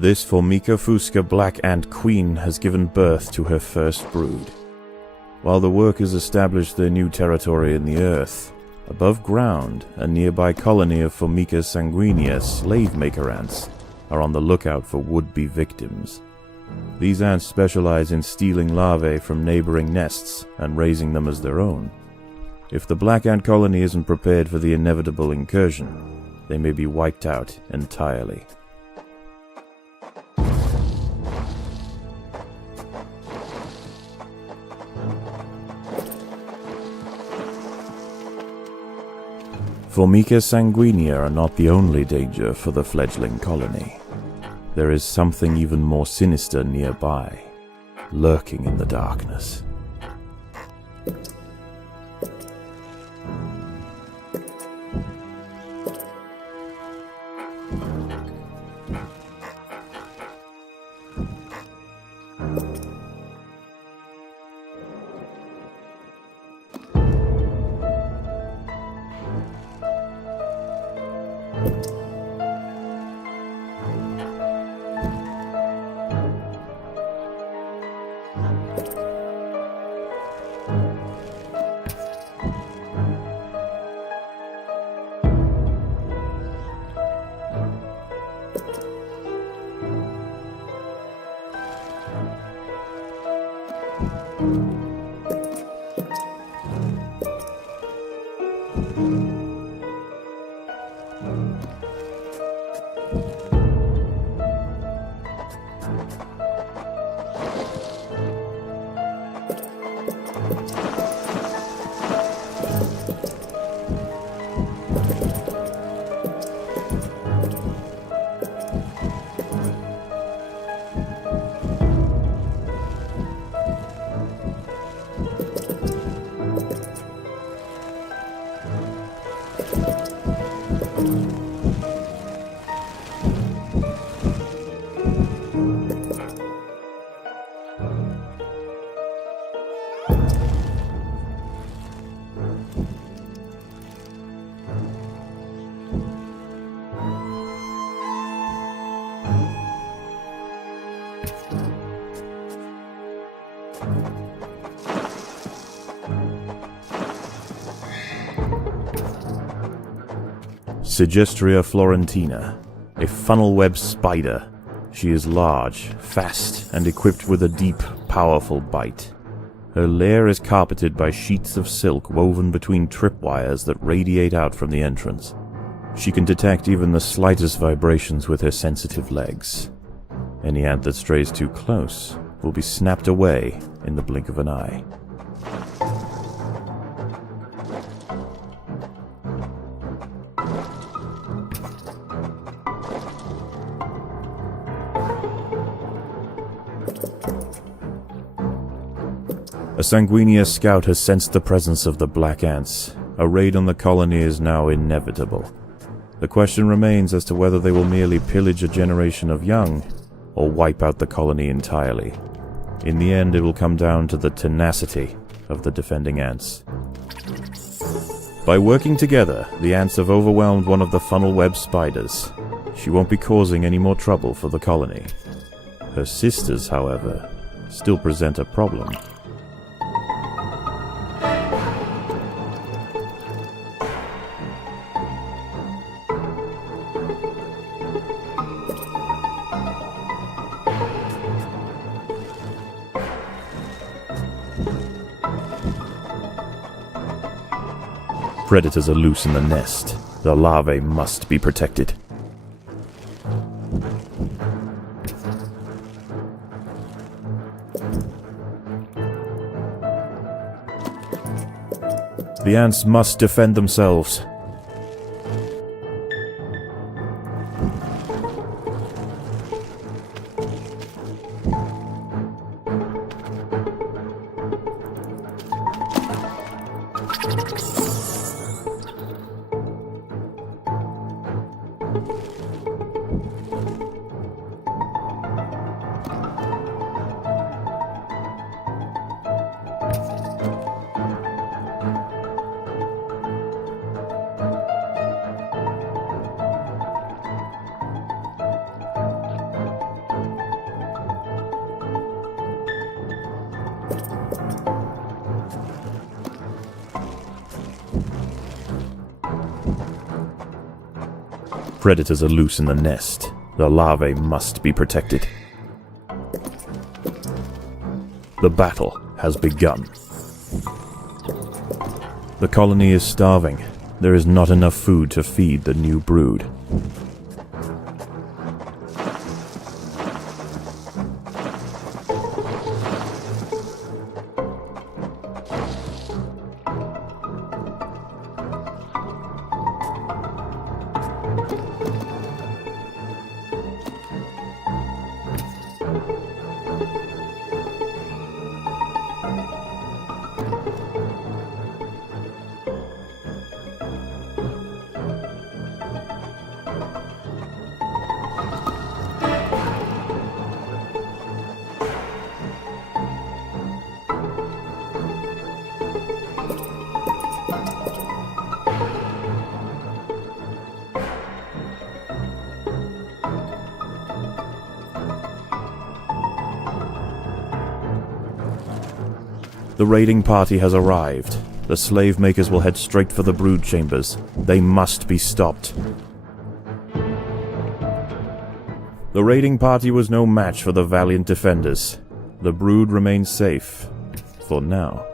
This Formica fusca black ant queen has given birth to her first brood. While the workers establish their new territory in the earth, above ground, a nearby colony of Formica sanguinea slave-maker ants are on the lookout for would-be victims. These ants specialize in stealing larvae from neighboring nests and raising them as their own. If the black ant colony isn't prepared for the inevitable incursion, they may be wiped out entirely. Formica sanguinea are not the only danger for the fledgling colony. There is something even more sinister nearby, lurking in the darkness. Sigistria florentina, a funnel-web spider. She is large, fast, and equipped with a deep, powerful bite. Her lair is carpeted by sheets of silk woven between tripwires that radiate out from the entrance. She can detect even the slightest vibrations with her sensitive legs. Any ant that strays too close will be snapped away in the blink of an eye. A sanguinea scout has sensed the presence of the black ants. A raid on the colony is now inevitable. The question remains as to whether they will merely pillage a generation of young, or wipe out the colony entirely. In the end, it will come down to the tenacity of the defending ants. By working together, the ants have overwhelmed one of the funnel-web spiders. She won't be causing any more trouble for the colony. Her sisters, however, still present a problem. Predators are loose in the nest. The larvae must be protected. The ants must defend themselves. predators are loose in the nest. The larvae must be protected. The battle has begun. The colony is starving. There is not enough food to feed the new brood. The raiding party has arrived. The slave makers will head straight for the brood chambers. They must be stopped. The raiding party was no match for the valiant defenders. The brood remains safe. For now.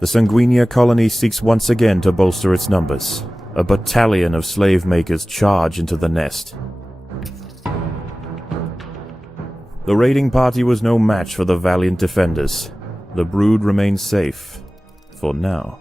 The Sanguinia colony seeks once again to bolster its numbers. A battalion of slave makers charge into the nest. The raiding party was no match for the valiant defenders. The brood remains safe. For now.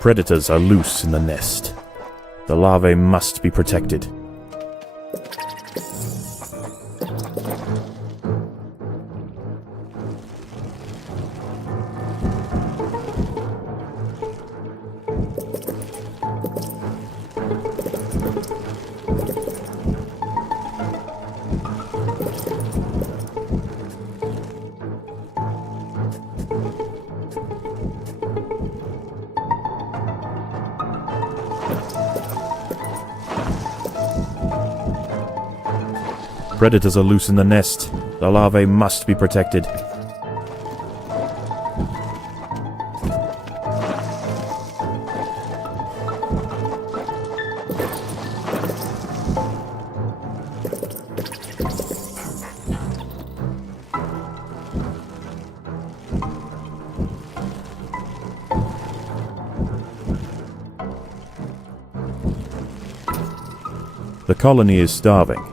Predators are loose in the nest. The larvae must be protected. Predators are loose in the nest. The larvae must be protected. The colony is starving.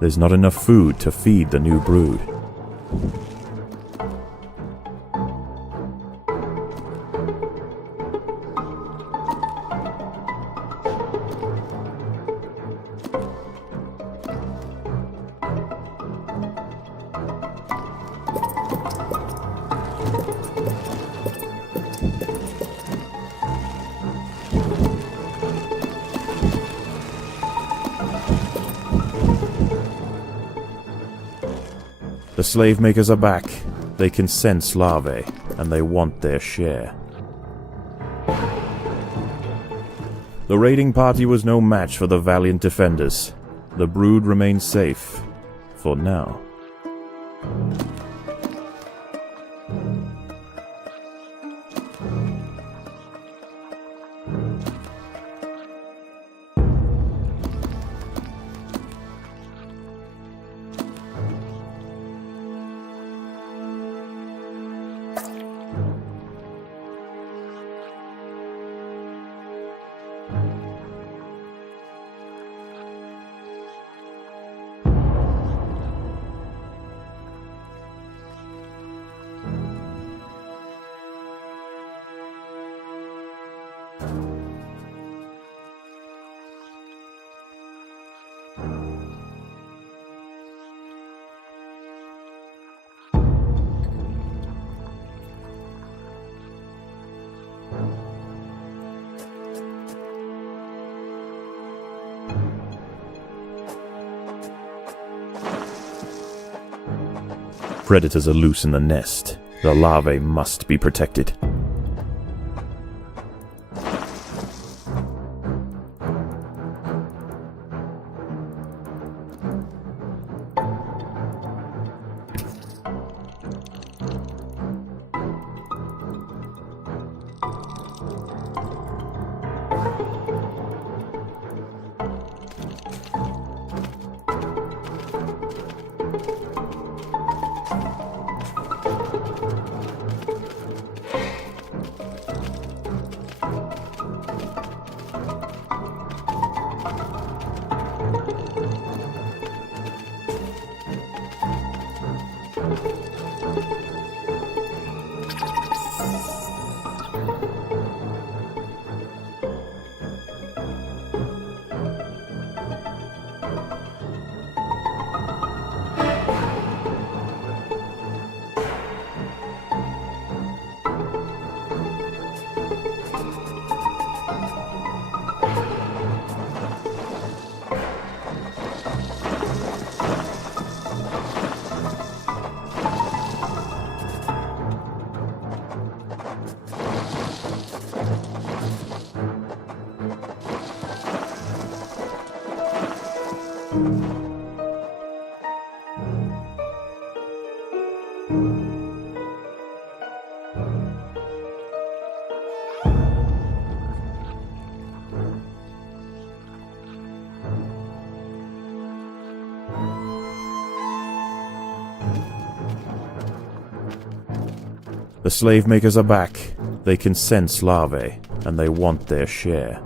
There's not enough food to feed the new brood. The slave makers are back. They can sense larvae, and they want their share. The raiding party was no match for the valiant defenders. The brood remains safe, for now. Predators are loose in the nest. The larvae must be protected. The slave makers are back. They can sense larvae, and they want their share.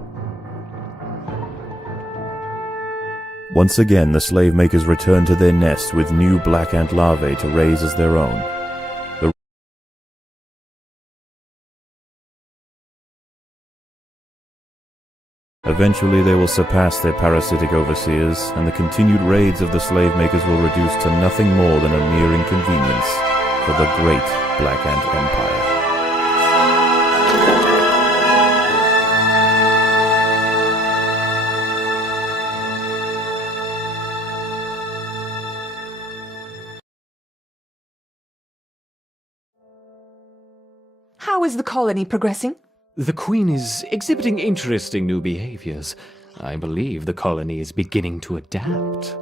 Once again, the slave makers return to their nest with new black ant larvae to raise as their own. Eventually they will surpass their parasitic overseers, and the continued raids of the slave makers will reduce to nothing more than a mere inconvenience for the great Black Ant Empire. How is the colony progressing? The Queen is exhibiting interesting new behaviors. I believe the colony is beginning to adapt.